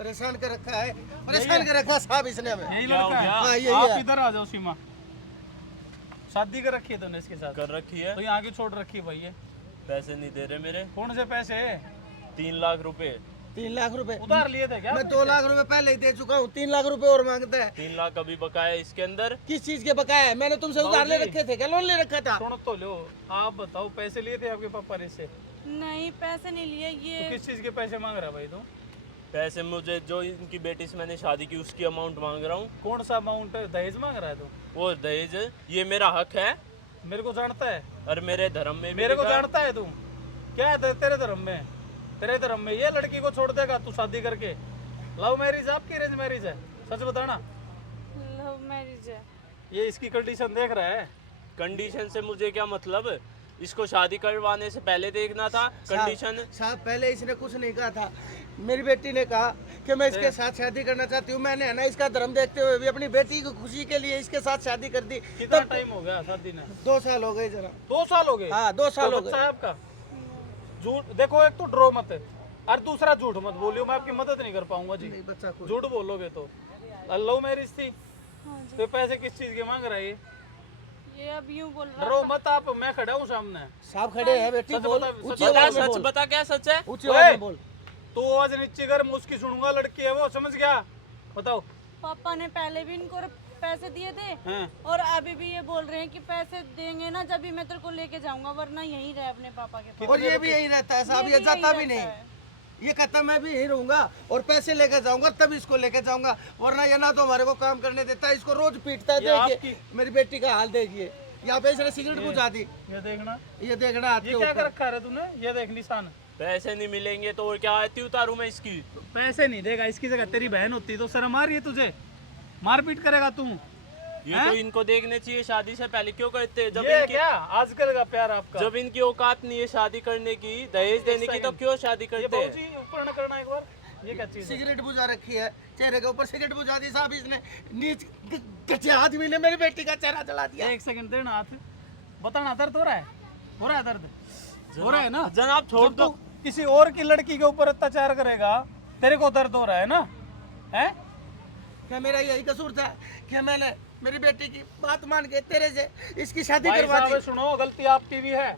परेशान कर रखा है, परेशान कर रखा साहब इसने हमें। यही लड़का है? हाँ, यही आप है। इधर आ जाओ सीमा। शादी कर रखी है तूने इसके साथ? कर रखी है। तो यहाँ की छोड़ रखी है भाई ये। पैसे नहीं दे रहे मेरे। कौन से पैसे? 3 लाख रुपए। 3 लाख रुपए उधार लिए थे क्या? मैं 2 लाख रुपए पहले ही दे चुका हूँ, 3 लाख रुपए और मांगता है। 3 लाख अभी बकाया है इसके अंदर। किस चीज के बकाया है? मैंने तुमसे उधार ले रखे थे क्या? लोन ले रखा था? सुनो तो लो, आप बताओ पैसे लिए थे आपके पापा ने से? नहीं पैसे नहीं लिए ये। तो किस चीज के पैसे मांग रहा है भाई तू? पैसे मुझे जो इनकी बेटी से मैंने शादी की उसकी अमाउंट मांग रहा हूँ। कौन सा अमाउंट दहेज मांग रहा है तू? वो दहेज ये मेरा हक है मेरे को जानता है? और मेरे धर्म में भी मेरे को लिखा। जानता है तू? क्या है तेरे धर्म में? तेरे धर्म में ये लड़की को छोड़ देगा तू शादी करके? लव मैरिज आपकी अरेंज मैरिज है? सच बताना। लव मैरिज है। ये इसकी कंडीशन देख रहा है? कंडीशन से मुझे क्या मतलब? इसको शादी करवाने से पहले देखना था कंडीशन। साहब पहले इसने कुछ नहीं कहा था, मेरी बेटी ने कहा कि मैं इसके साथ शादी करना चाहती हूँ। मैंने है ना इसका धर्म देखते हुए भी अपनी बेटी की खुशी के लिए इसके साथ शादी कर दी। कितना टाइम हो गया शादी ने? 2 साल हो गए जरा। 2 साल हो गए? हाँ 2 साल हो बच्चा गए। है आपका? झूठ देखो, एक तो डरो मत और दूसरा झूठ मत बोलियो, मैं आपकी मदद नहीं कर पाऊंगा जी। नहीं बच्चा को झूठ बोलोगे तो। लव मैरिज थी हाँ जी। तो पैसे किस चीज के मांग रहा है ये अब यूं बोल रहा डरो मत आप, मैं खड़ा हूँ सामने। साहब खड़े हैं बेटी, सच बोल बता, ऊंची बता आवाज में सच बोल, बता क्या सच है? ऊंची आवाज में बोल। तो आवाज नीचे कर, मैं उसकी सुनूंगा। लड़की है वो, समझ गया? बताओ। पापा ने पहले भी इनको पैसे दिए थे हैं? और अभी भी ये बोल रहे हैं कि पैसे देंगे ना जब भी मैं तेरे को लेके जाऊंगा, वरना यहीं रहे अपने पापा के पास। और ये भी यही रहता है साहब, ये ये भी जाता यही भी नहीं। रहता है। ये कहता मैं भी यही रहूंगा और पैसे लेके जाऊंगा तब इसको लेके जाऊंगा, वरना ये ना तो हमारे को काम करने देता है, इसको रोज पीटता है। ये देखिए आपकी- मेरी बेटी का हाल देखिए, यहाँ पे इसने सिगरेट बुझा दी। ये देखना, ये देखना हाथ ये के क्या कर ऊपर। रखा है तूने? ये देख निशान। पैसे नहीं मिलेंगे तो और क्या आती उतारू मैं इसकी? पैसे नहीं देगा, इसकी जगह तेरी बहन होती तो शर्म आ रही है तुझे? मारपीट करेगा तू? ये तो इनको देखने चाहिए शादी से पहले क्यों करते हैं? जब ये इनकी क्या आजकल का प्यार आपका? जब इनकी औकात नहीं है शादी करने की, दहेज देने की, तो क्यों शादी ये करते हैं? बाबूजी ऊपर न करना एक बार। ये क्या चीज है? सिगरेट बुझा रखी है, चेहरे के ऊपर सिगरेट बुझा दी साहब इसने। नीचे आदमी ने मेरी बेटी का चेहरा जला दिया। एक सेकंड देना हाथ। बताना, दर्द हो रहा है? हो रहा है दर्द? हो रहा है ना? जनाब छोड़ जब दो। तू किसी और की लड़की के ऊपर अत्याचार करेगा, तेरे को दर्द हो रहा है ना? हैं? क्या मेरा यही कसूर था कि मैंने मेरी बेटी की बात मान के तेरे से इसकी शादी भाई करवा साहब दी? सुनो, गलती आपकी भी है।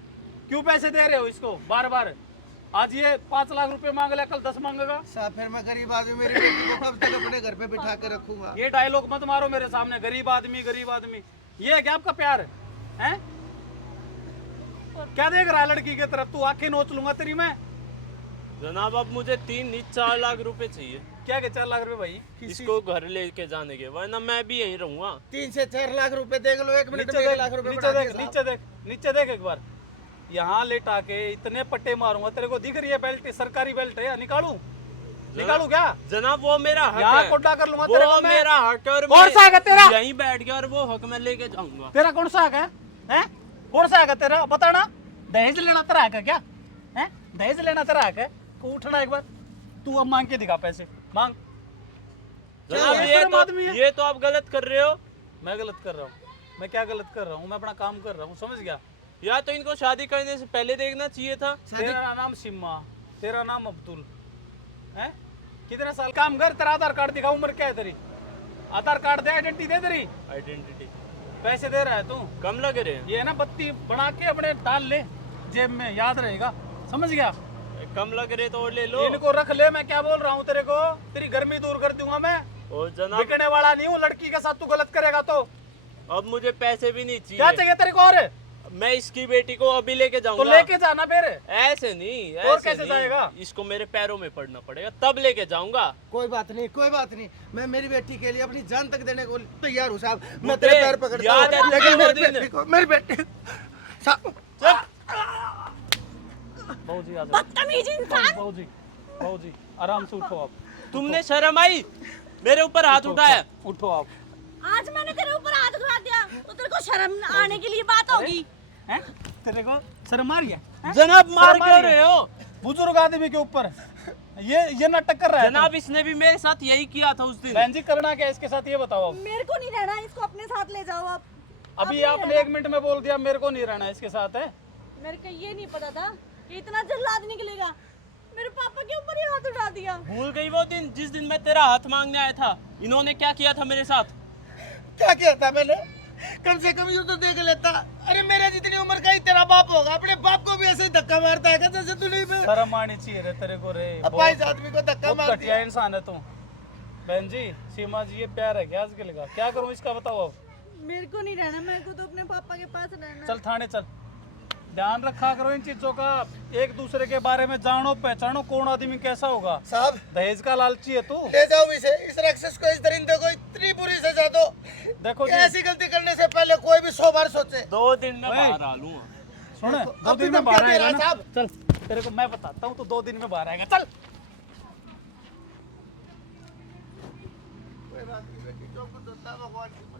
क्यों पैसे दे रहे हो इसको बार बार? आज ये 5 लाख रुपए मांग लिया, कल 10 मांगेगा। साहब फिर मैं गरीब आदमी, मेरी बेटी को कब तक अपने घर पे बिठा के रखूंगा? ये डायलॉग मत मारो मेरे सामने, गरीब आदमी गरीब आदमी। ये है क्या आपका प्यार है? क्या देख रहा है लड़की की तरफ? तू आंखें नोच लूंगा तेरी मैं। जनाब अब मुझे 4 लाख रुपए चाहिए क्या के 4 लाख रुपए भाई? इसको घर लेके जाने के, वरना मैं भी यहीं रहूंगा। 3 से 4 लाख रुपए देख लो, 1 मिनट नीचे में 1 देख, लाख रुपए नीचे बढ़ा दिए देख, साहब। नीचे देख, नीचे देख एक बार। यहाँ लेट आके इतने पट्टे मारूंगा, तेरे को दिख रही है बेल्ट? सरकारी बेल्ट है, निकालू? निकालू क्या? जनाब वो मेरा हक यहाँ है, कोड्डा कर लूंगा तेरे वो को मैं। मेरा हक है और कौन सा हक है तेरा? यहीं बैठ गया और वो हक मैं लेके जाऊंगा। तेरा कौन सा हक है? हैं? कौन सा हक है तेरा? बताना। दहेज लेना तेरा हक है क्या? हैं? दहेज लेना तेरा हक है? उठना एक बार। तू अब मांग के दिखा पैसे, मांग। जनाब क्या ये शर्म आदमी है? ये तो आप गलत कर रहे हो। मैं गलत कर रहा हूँ? मैं क्या गलत कर रहा हूँ? मैं अपना काम कर रहा हूँ, समझ गया? या तो इनको शादी करने से पहले देखना चाहिए था। तेरा नाम सिम्मा, तेरा नाम अब्दुल है? कितने साल काम कर? तेरा आधार कार्ड दिखा, उम्र क्या है तेरी? आधार कार्ड दे, आइडेंटिटी दे तेरी। आइडेंटिटी पैसे दे रहा है तू? कम लग रहे हैं। ये है ना, बत्ती बना के अपने डाल ले जेब में, याद रहेगा, समझ गया? कम लग रहे तो और ले लो। इनको रख ले। मैं क्या बोल रहा हूँ तेरे को? तेरी गर्मी दूर कर दूंगा मैं। और जनाब बिकने वाला नहीं हूँ, लड़की के साथ तू गलत करेगा तो। अब मुझे पैसे भी नहीं क्या चाहिए। चाहिए तेरे को? और मैं इसकी बेटी को अभी लेके तो जाऊंगा। लेके जाना फिर। ऐसे नहीं, और ऐसे कैसे नहीं। जाएगा? इसको मेरे पैरों में पड़ना पड़ेगा तब लेके जाऊंगा। कोई बात नहीं, कोई बात नहीं, मैं मेरी बेटी के लिए अपनी जान तक देने को तैयार हूँ साहब। मैं मुझे तेरे पैर पकड़ता याद है हूँ, लेकिन वो मेरी दिन। बेटी को, मेरी बेटी साहब। बाबूजी आ जाओ। बदतमीज इंसान। बाबूजी, बाबूजी आराम से उठो आप। तुमने शर्म आई मेरे ऊपर हाथ उठाया? उठो आप। आज मैंने तेरे ऊपर हाथ उठा दिया तो तेरे को शर्म आने के लिए बात होगी। हैं? तेरे को शर्म आ रही है? हैं? जनाब मार शर्म आ क्यों रही है? रहे हो? बुजुर्ग आदमी के ऊपर ये नाटक कर रहा है। जनाब इसने भी मेरे साथ यही किया था उस दिन। बहन जी करना क्या इसके साथ, ये बताओ आप। मेरे को नहीं रहना, इसको अपने साथ ले जाओ आप। अभी आपने 1 मिनट में बोल दिया मेरे को नहीं रहना इसके साथ है। मेरे को ये नहीं पता था कि इतना जल्लाद निकलेगा। मेरे पापा के ऊपर ही हाथ उठा दिया। भूल गई वो दिन जिस दिन मैं तेरा हाथ मांगने आया था? इन्होंने क्या किया था मेरे साथ? क्या किया था मैंने? कम से कम यूं तो देख लेता। अरे मेरे जितनी उम्र का ही तेरा बाप होगा, अपने बाप को भी ऐसे ही धक्का मारता है क्या जैसे तू नहीं? शर्म आनी चाहिए रे तेरे को रे। अपा इस आदमी को धक्का बहुत मार घटिया दिया। इंसान है तू। बहन जी, सीमा जी, ये प्यार है क्या आजकल का? क्या करूं इसका बताओ अब? मेरे को नहीं रहना, मेरे को तो अपने पापा के पास रहना है। चल थाने चल। ध्यान रखा करो इन चीजों का, एक दूसरे के बारे में जानो पहचानो कौन आदमी कैसा होगा। साहब दहेज का लालची है तू। ले जाओ इसे, इस राक्षस को, इस दरिंदे को इतनी बुरी सजा दो। देखो कि जी, ऐसी गलती करने से पहले कोई भी 100 बार सोचे। 2 दिन में ओए। बाहर आ लूंगा। सुन, देखो, 2 अब दिन भी में धमकियां बाहर दे आएगा रहा ना? साहब। चल तेरे को मैं बताता हूँ, तो 2 दिन में बाहर आएगा। चल। कोई बात नहीं बेटी, जो कुछ होता है भगवान की